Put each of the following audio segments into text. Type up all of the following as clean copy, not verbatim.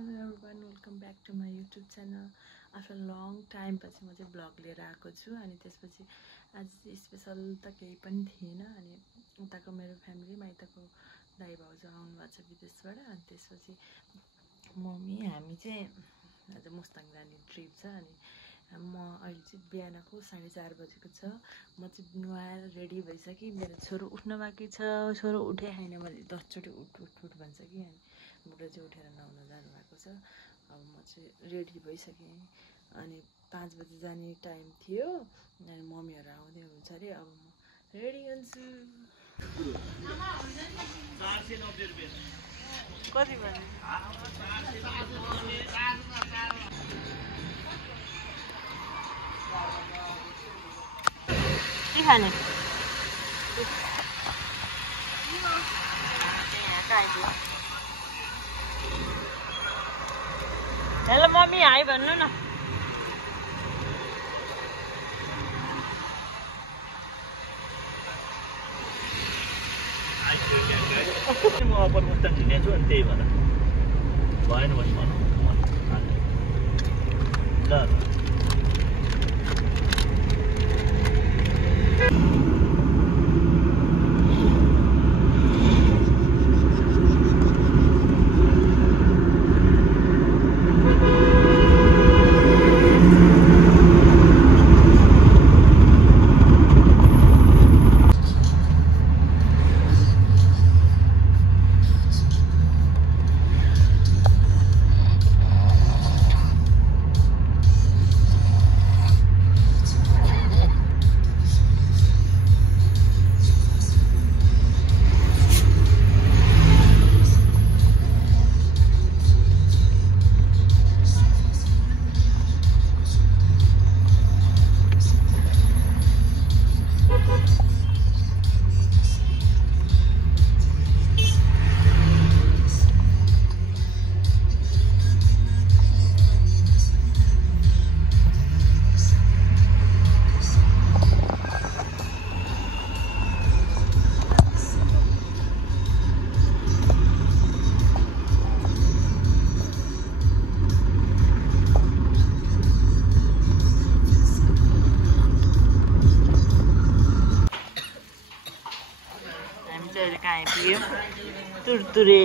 Hello everyone, welcome back to my YouTube channel. After a long time पछि म चाहिँ blog लिएर आएको छु अनि त्यसपछि आज स्पेशल त केही पनि थिएन अनि उताको मेरो फ्यामिली माइतको दाइ भाउजू आउनु भएको छ विदेशबाट अनि त्यसपछि मम्मी हामी चाहिँ आज मुस्ताङ जाने ट्रिप छ अनि म अहिले चाहिँ बिहानको 4:30 बजेको छ म चाहिँ नुहाएर रेडी भइसके मेरो छोरो उठ्न बाँकी छ छोरो उठे हैन मैले 10 चोटी उठ भन्छ कि अनि बुढो चाहिँ उठेर नुहाउन जानु भएको छ अब म चाहिँ रेडी भइसके अनि 5 बजे जाने टाइम थियो अनि मम्मीहरु आउँदै हुन्छ रे अब म रेडी हुन्छु कति बजे के खाने हेलो मम्मी हाई भन्नु न म अपर मुस्ताङ हिँड्ने छु अनि त्यही भएर भएन भने भन्नु ल तुरतुरे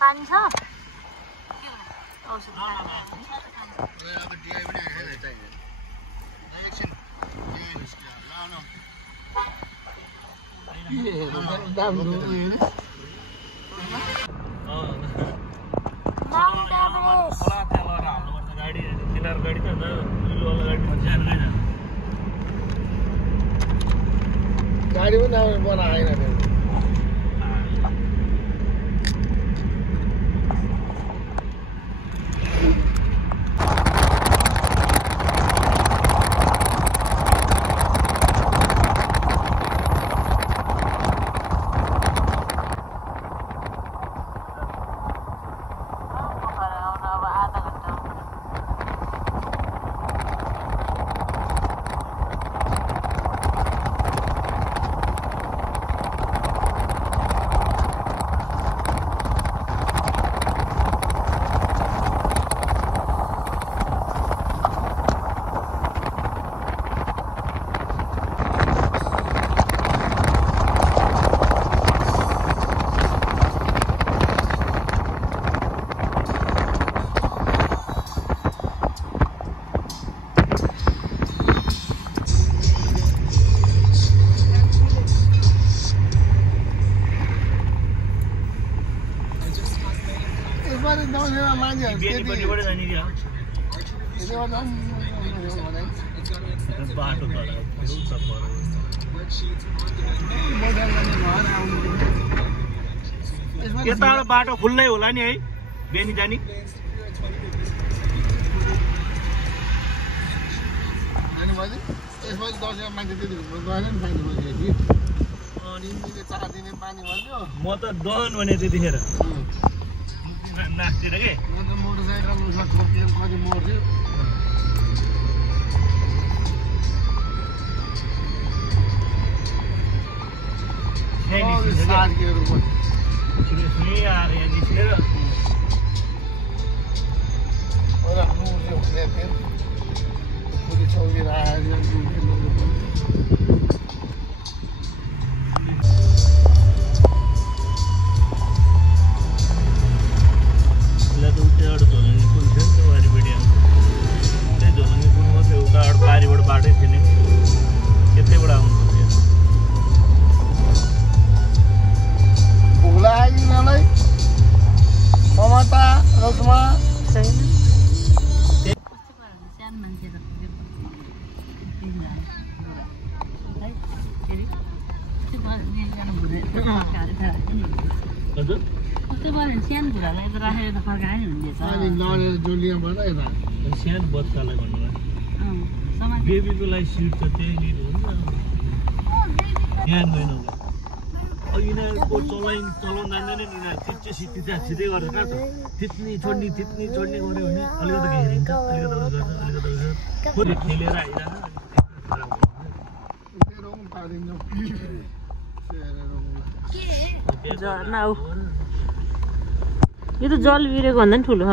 पानी छ गाडी पनि बनाएन यताबाट बाटो खुल्लै होला नि है बेनी जानी यसमा 10 मान्छे त्यति गएन नि फाइल बसेको अनि 4 दिने पानी भन्यो म त दहन भने त्यतिखेर नाकतिर के म त मोटरसाइकल उसमा ठोकिएर कति मर्थ्यो सात किलो सुनि आएर यहाँ निस्केर चौकी राखेर पारिबाट बाटै थिएन यतैबाट आउनु भोक लाग्यो यिनीहरूलाई टमाटा रसमा लडेर जोलियाबाट यता सानो बच्चालाई भन्नु बेबीको लागि सिट त त्यहीँनिर हुन्छ ध्यान भएन यिनीहरूको चलाउन जान्दैन नि यिनीहरू छिट्टै गरेर कहाँ छ थिच्ने छोड्ने गऱ्यो भने अलिकति हेरिन्छ अलिकति खेलेर आइरहनु यो त जल बिरेको भन्दा नि ठुलो छ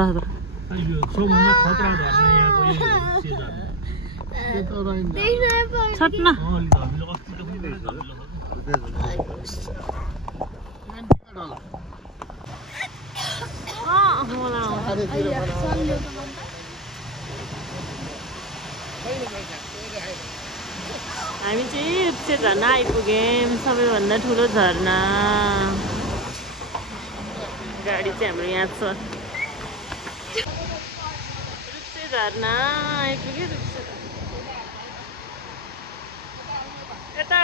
सबभन्दा खतरा झर्ना यहाँको छट्न हामी चाहिँ रुप्से झर्ना आइपुग्यौँ सबैभन्दा ठुलो झर्ना गाडी चाहिँ हाम्रो यहाँ छ रुप्से झर्ना आइपुग्यो रुप्से यता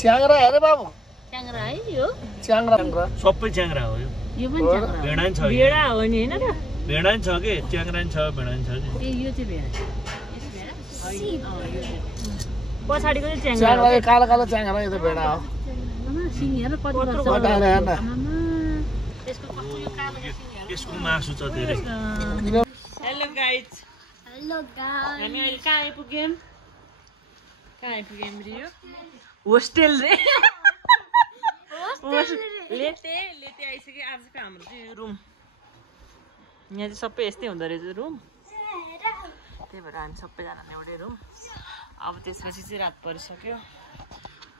च्याङ्रा हेरे बाबु च्याङ्रा है यो च्याङ्रा सबै च्याङ्रा हो यो पनि च्याङ्रा भेडा छ भेडा हो नि हैन र भेडा छ के च्याङ्रा छ भेडा छ ए यो चाहिँ भेडा पछाडिको चाहिँ च्याङ्रा च्याङ्रा यो कालो कालो च्याङ्रा यो त भेडा हो सिङहरू कति हेर्न यसको मासु छ धेरै हेलो गाइज हामी अहिले कहाँ आइपुग्यौँ रियो होस्टेल रे लेते आइसक्यो आजको हाम्रो चाहिँ रुम यहाँ चाहिँ सबै यस्तै हुँदो रहेछ रुम त्यही भएर हामी सबैजनाले एउटै रुम अब त्यसपछि चाहिँ रात परिसक्यो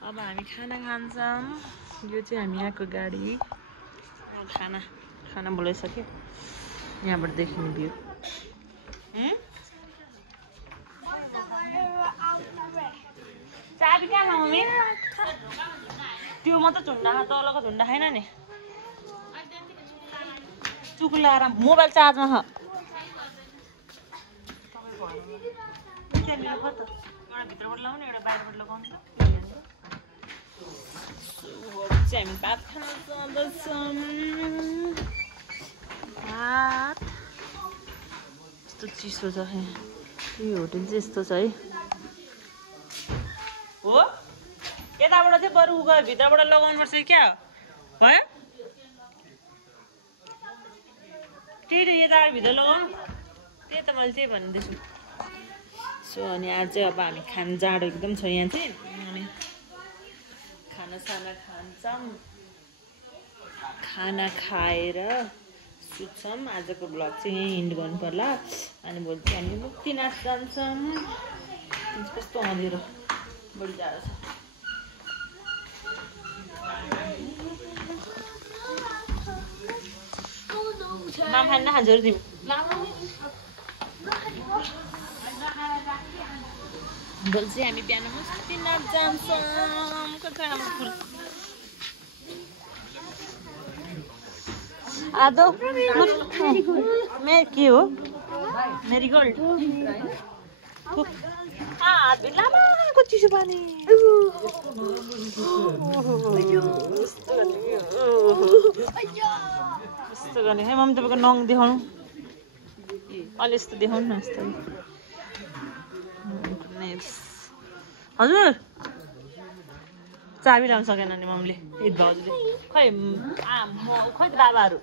अब हामी खाना खान्छौँ यो चाहिँ हामी यहाँको गाडी खाना बोलाइसक्यो यहाँबाट देखिने भ्यू चाबी कहाँ छ मम्मी त्यो मात्रै झुन्डा तलको झुन्डा छैन नि चुक लगाएर मोबाइल चार्जमा छ एउटा भित्रबाट लगाउने एउटा बाहिरबाट लगाउनु चाहिँ हामी भात खान जाँदैछौँ भात यस्तो चिसो छ यो होटेल चाहिँ यस्तो छ है हो यताबाट चाहिँ बरु गयो भित्रबाट लगाउनु पर्छ क्या भयो त्यही त यताबाट भित्र लगाउनु त्यही त मैले त्यही भन्दैछु सो अनि आज चाहिँ अब हामी खाना जाडो एकदम छ यहाँ चाहिँ अनि खानासाना खान्छौँ खाना खाएर सुत्छौँ आजको ब्लग चाहिँ यहीँ इन्ड गर्नु पर्ला अनि भोलि चाहिँ हामी मुक्तिनाथ जान्छौँ कस्तो अँधेरो बढी जाडो छ माम खान्न खान्छौ तिमी भोलि चाहिँ हामी बिहान मुक्तिनाथ जान्छौँ कता फुल आदो के हो मेरीगोल्ड लामाको चिसो पानी यस्तो गर्ने है मम्मी तपाईँको नङ देखाउनु अलि यस्तो देखाउनु न यस्तो हजुर चाबिरहनु सकेन नि मम्मीले ईद भाउजूले खै खै त बाबाहरू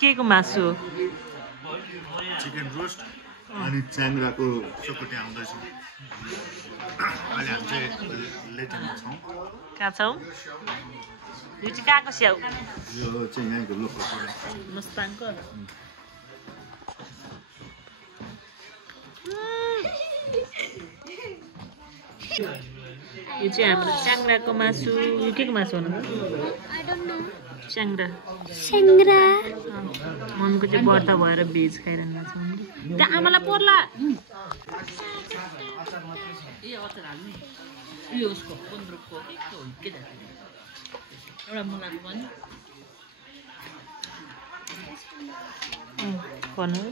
के को मासु हो चिकन रोस्ट अनि च्याङ्ग्राको चोकटी आउँदैछ अहिले हामी चाहिँ लेटेनमा छौँ कहाँ छौँ यो चाहिँ कहाँको स्याउ यो चाहिँ यहाँको लोकल मुस्ताङको यो चाहिँ हाम्रो च्याङ्ग्राको मासु यो के को मासु हो न च्याङ्ग्रा मम्मीको चाहिँ व्रत भएर भेज खाइरहनु भएको छ त्यहाँ आमालाई पर्ला भन्नु